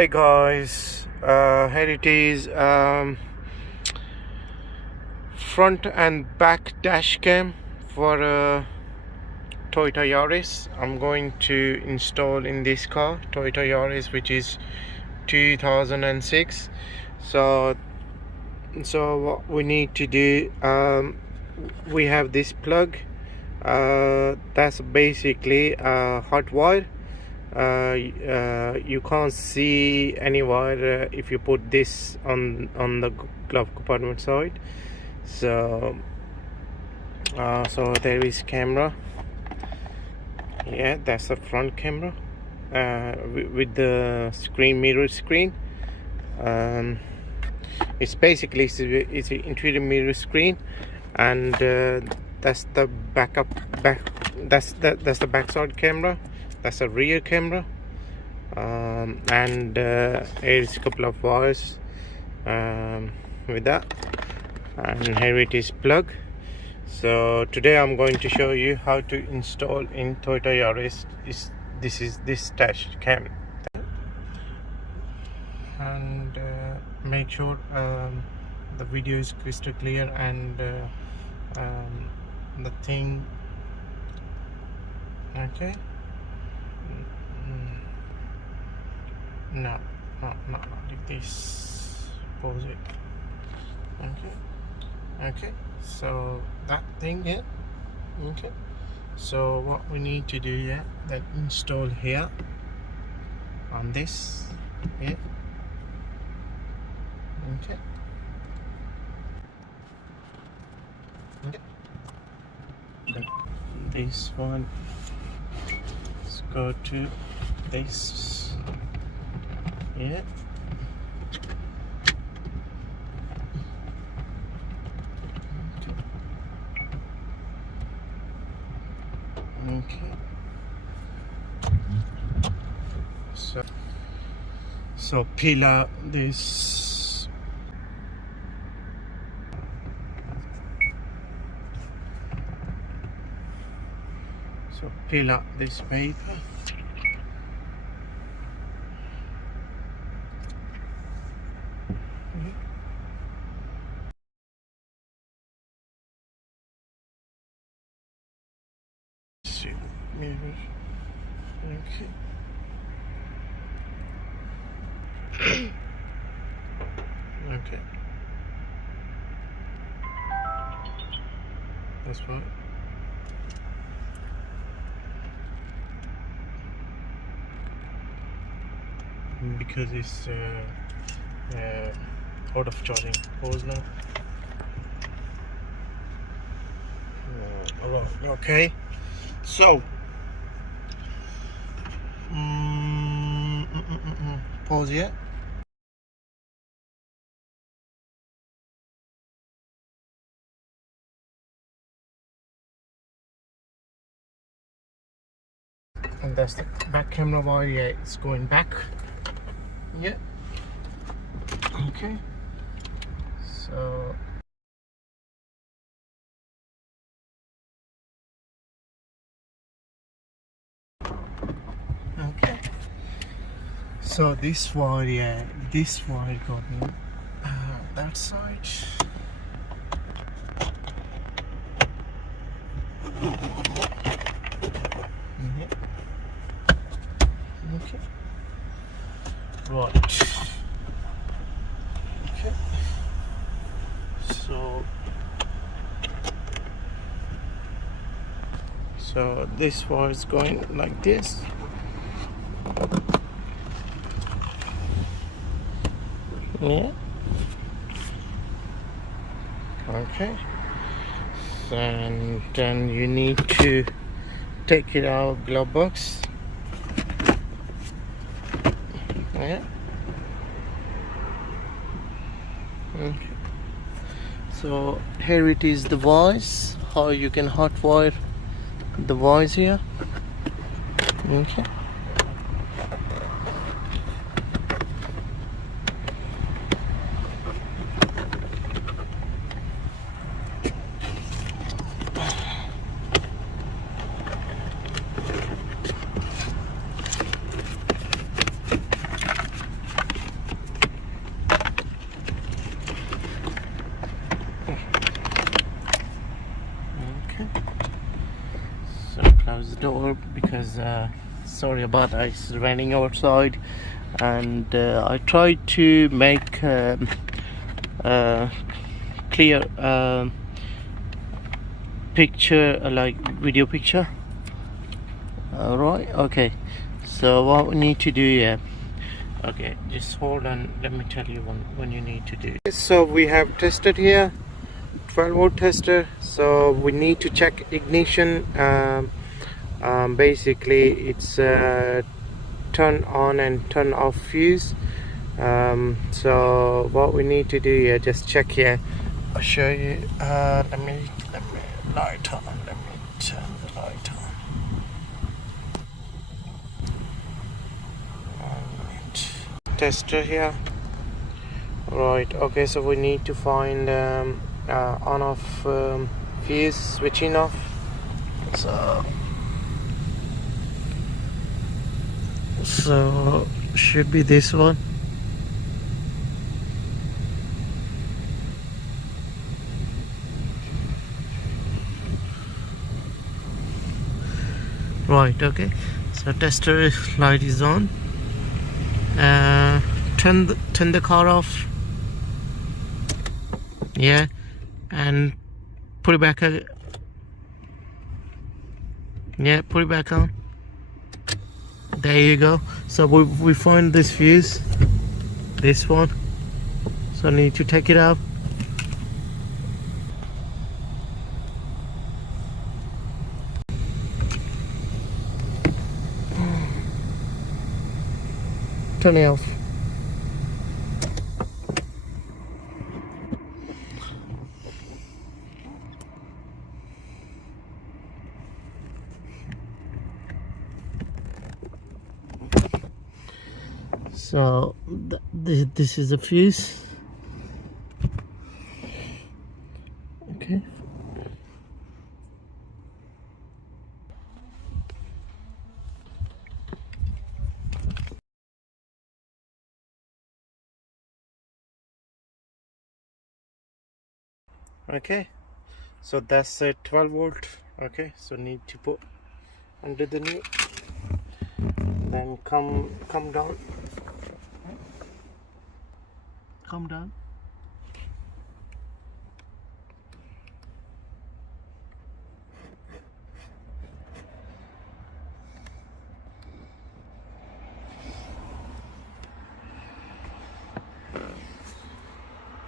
Hi guys, here it is, front and back dash cam for Toyota Yaris. I'm going to install in this car, Toyota Yaris, which is 2006. So what we need to do, we have this plug, that's basically a hot wire. You can't see anywhere if you put this on the glove compartment side. So there is camera. Yeah, that's the front camera with the screen, mirror screen. It's basically it's an interior mirror screen, and that's the back. That's the backside camera. That's a rear camera, and here's a couple of wires with that, and here it is plug. So today I'm going to show you how to install in Toyota Yaris this dash cam, and make sure the video is crystal clear, and the thing, okay. No, like this. Pause it. Okay, so that thing here. Okay, so what we need to do here, then install here on this here. Okay, then this one, let's go to this here. Okay, so pillar this, so peel up this paper. Mirror. Okay. Okay. That's fine. Because it's out of charging. Pause now. Okay. So pause here. And that's the back camera wire. Yeah, it's going back. Yeah. Okay. So okay. So this wire, yeah, this wire got that side. Okay. Right. Okay. So this wire is going like this. Yeah. Okay. And then you need to take it out of glove box. Yeah. Okay. So here it is, the voice, how you can hot wire the voice here. Okay. door because sorry about that, it's raining outside, and I tried to make clear picture, like video picture. Alright, okay, so what we need to do here, okay, just hold on, let me tell you when you need to do. So we have tested here 12-volt tester, so we need to check ignition. Basically it's turn on and turn off fuse. So what we need to do here, just check here, I'll show you. Let me light on, let me turn the light on. Tester here, right? Okay, so we need to find on off fuse, switching off. So should be this one. Right, okay, so tester light is on. Turn the car off, yeah, and put it back on. Yeah, put it back on. There you go. So we find this fuse, this one, so I need to take it out. Turn it off. So this is a fuse. Okay. Okay, so that's a 12-volt. Okay, so need to put under the knee, then come down, come down.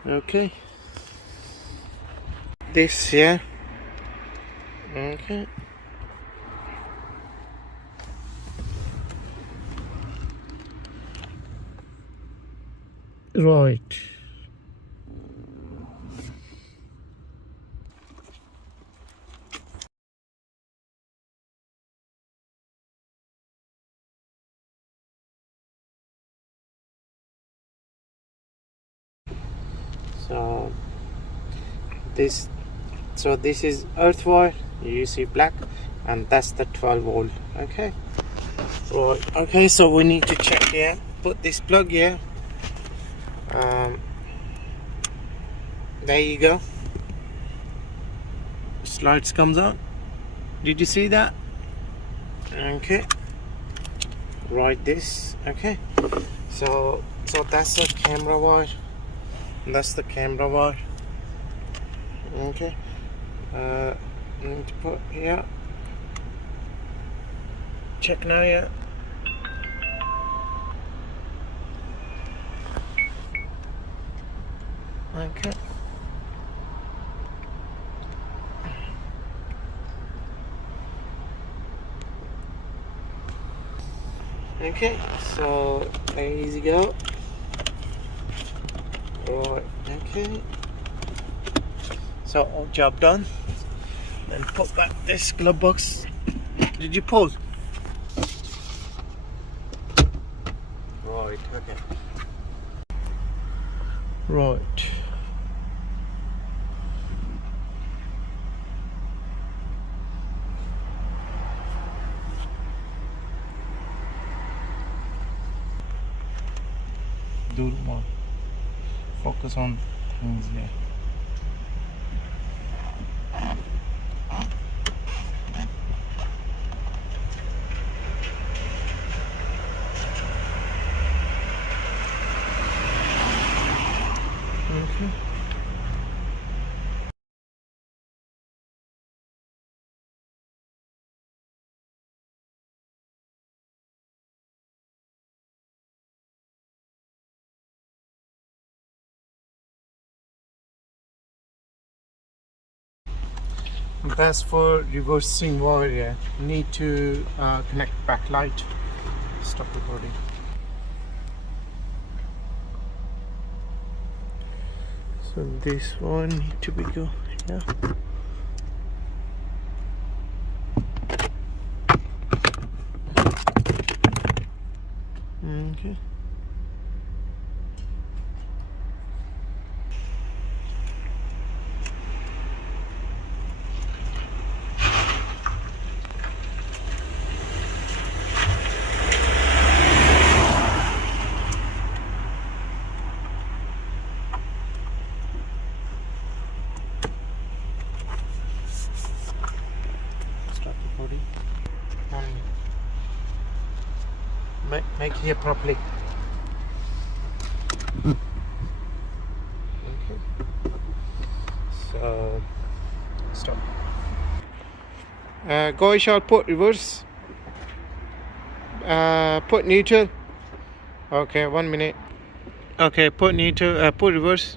Okay, this here. Okay, right. So this is earth wire, you see black, and that's the 12-volt. Okay, right. Okay, so we need to check here, put this plug here. There you go, slides comes out. Did you see that? Okay, right, this. Okay, so that's the camera wire, that's the camera wire. Okay, need to put here, check now. Yeah, okay. Okay, so there you go. Right, okay, so all job done. Then put back this glove box. Did you pause? Right, okay. Right. Do more. Focus on things here. That's for reversing wire. Need to connect backlight. Stop recording. So this one need to be go. Yeah. Okay. Stop recording. Make it here properly. Okay. So stop. Go shall put reverse. Put neutral. Okay, 1 minute. Okay, put neutral. Put reverse.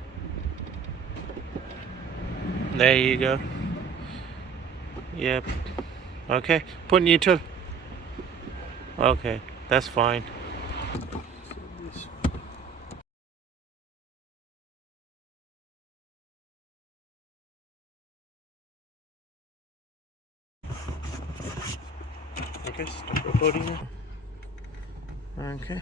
There you go. Yep. Okay, put neutral. Okay, that's fine. Okay, stop recording now. Okay.